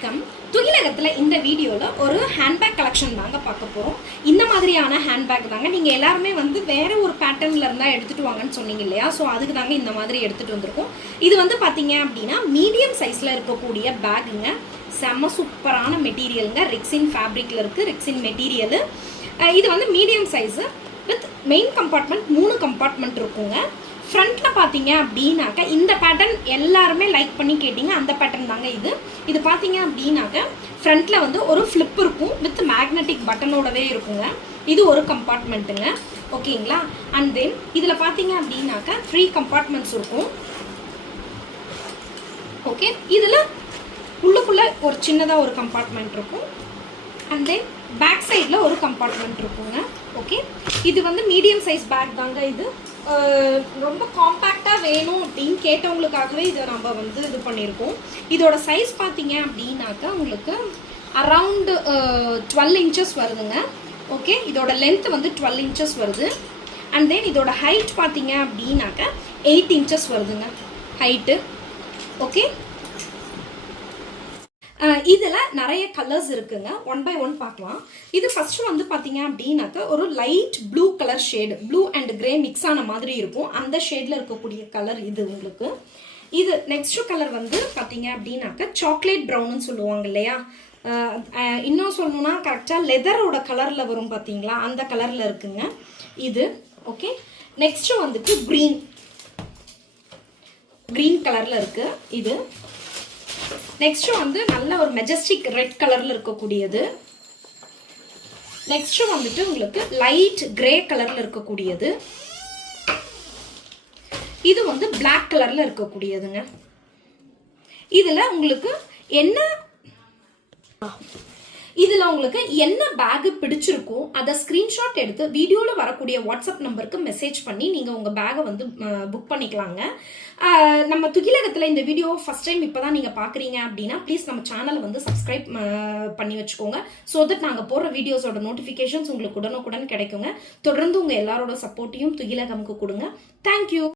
வணக்கம். துகிலகத்தில் இந்த வீடியோவில் ஒரு ஹேண்ட்பேக் கலெக்ஷன் தாங்க பார்க்க போகிறோம். இந்த மாதிரியான ஹேண்ட்பேக் தாங்க நீங்கள் எல்லாருமே வந்து வேறு ஒரு பேட்டர்னில் இருந்தால் எடுத்துகிட்டு வாங்கன்னு சொன்னீங்க இல்லையா? ஸோ அதுக்கு தாங்க இந்த மாதிரி எடுத்துகிட்டு வந்திருக்கோம். இது வந்து பார்த்தீங்க அப்படின்னா மீடியம் சைஸில் இருக்கக்கூடிய பேக்குங்க. செம்ம சூப்பரான மெட்டீரியலுங்க. ரெக்ஸின் ஃபேப்ரிக்கில் இருக்குது, ரெக்ஸின் மெட்டீரியலு. இது வந்து medium size with main compartment 3 compartment இருக்குங்க. ஃப்ரண்ட்டில் பார்த்தீங்க அப்படின்னாக்க இந்த பேட்டர்ன் எல்லாருமே லைக் பண்ணி கேட்டிங்க, அந்த பேட்டர்ன் தாங்க இது. இது பார்த்தீங்க அப்படின்னாக்க ஃப்ரண்ட்டில் வந்து ஒரு ஃப்ளிப் இருக்கும் வித் மேக்னெட்டிக் பட்டனோடவே இருக்குங்க. இது ஒரு கம்பார்ட்மெண்ட்டுங்க, ஓகேங்களா? அண்ட் தென் இதில் பார்த்தீங்க அப்படின்னாக்க 3 கம்பார்ட்மெண்ட்ஸ் இருக்கும். ஓகே, இதில் உள்ளுக்குள்ளே ஒரு சின்னதாக ஒரு கம்பார்ட்மெண்ட் இருக்கும். அண்ட் தென் பேக் சைடில் ஒரு கம்பார்ட்மெண்ட் இருக்குங்க. ஓகே, இது வந்து மீடியம் சைஸ் பேக் தாங்க. இது ரொம்ப காம்பேக்டாக வேணும் அப்படின்னு கேட்டவங்களுக்காகவே இதை நம்ம வந்து இது பண்ணியிருக்கோம். இதோட சைஸ் பார்த்தீங்க அப்படின்னாக்கா உங்களுக்கு அரவுண்டு 12 இன்ச்சஸ் வருதுங்க. ஓகே, இதோட லென்த் வந்து 12 இன்ச்சஸ் வருது. அண்ட் தென் இதோட ஹைட் பார்த்தீங்க அப்படின்னாக்கா 8 இன்ச்சஸ் வருதுங்க ஹைட்டு. ஓகே, இதில் நிறைய கலர்ஸ் இருக்குங்க. 1 by 1 பார்க்கலாம். இது ஃபஸ்ட்டு வந்து பார்த்தீங்க அப்படின்னாக்க ஒரு light blue colour shade, blue and grey mix ஆன மாதிரி இருக்கும். அந்த ஷேடில் இருக்கக்கூடிய கலர் இது உங்களுக்கு. இது நெக்ஸ்ட் கலர் வந்து பார்த்தீங்க அப்படின்னாக்க சாக்லேட் ப்ரௌன்னு சொல்லுவாங்க இல்லையா? இன்னும் சொல்லணும்னா கரெக்டாக லெதரோட கலரில் வரும் பார்த்தீங்களா, அந்த கலரில் இருக்குங்க இது. ஓகே, நெக்ஸ்ட்டு வந்துட்டு க்ரீன் கலரில் இருக்குது இது. நெக்ஸ்ட் வந்து நல்ல ஒரு மெஜஸ்டிக் ரெட் கலர்ல இருக்கக்கூடியது. நெக்ஸ்ட் வந்துட்டு உங்களுக்கு லைட் கிரே கலர்ல இருக்கக்கூடியது. இது வந்து பிளாக் கலர்ல இருக்கக்கூடியதுங்க. இதுல உங்களுக்கு என்ன பேக் பிடிச்சிருக்கோ அதை ஸ்கிரீன்ஷாட் எடுத்து வீடியோவில் வரக்கூடிய வாட்ஸ்அப் நம்பருக்கு மெசேஜ் பண்ணி நீங்கள் உங்கள் பேகை வந்து புக் பண்ணிக்கலாங்க. நம்ம துகிலகத்தில் இந்த வீடியோ ஃபஸ்ட் டைம் இப்போ தான் நீங்கள் பார்க்குறீங்க அப்படின்னா ப்ளீஸ் நம்ம சேனலை வந்து சப்ஸ்கிரைப் பண்ணி வச்சுக்கோங்க. ஸோ தட் நாங்கள் போடுற வீடியோஸோட நோட்டிஃபிகேஷன்ஸ் உங்களுக்கு உடனுக்குடன் கிடைக்குங்க. தொடர்ந்து உங்கள் எல்லாரோட சப்போர்ட்டையும் துகிலகமுக்கு கொடுங்க. தேங்க்யூ.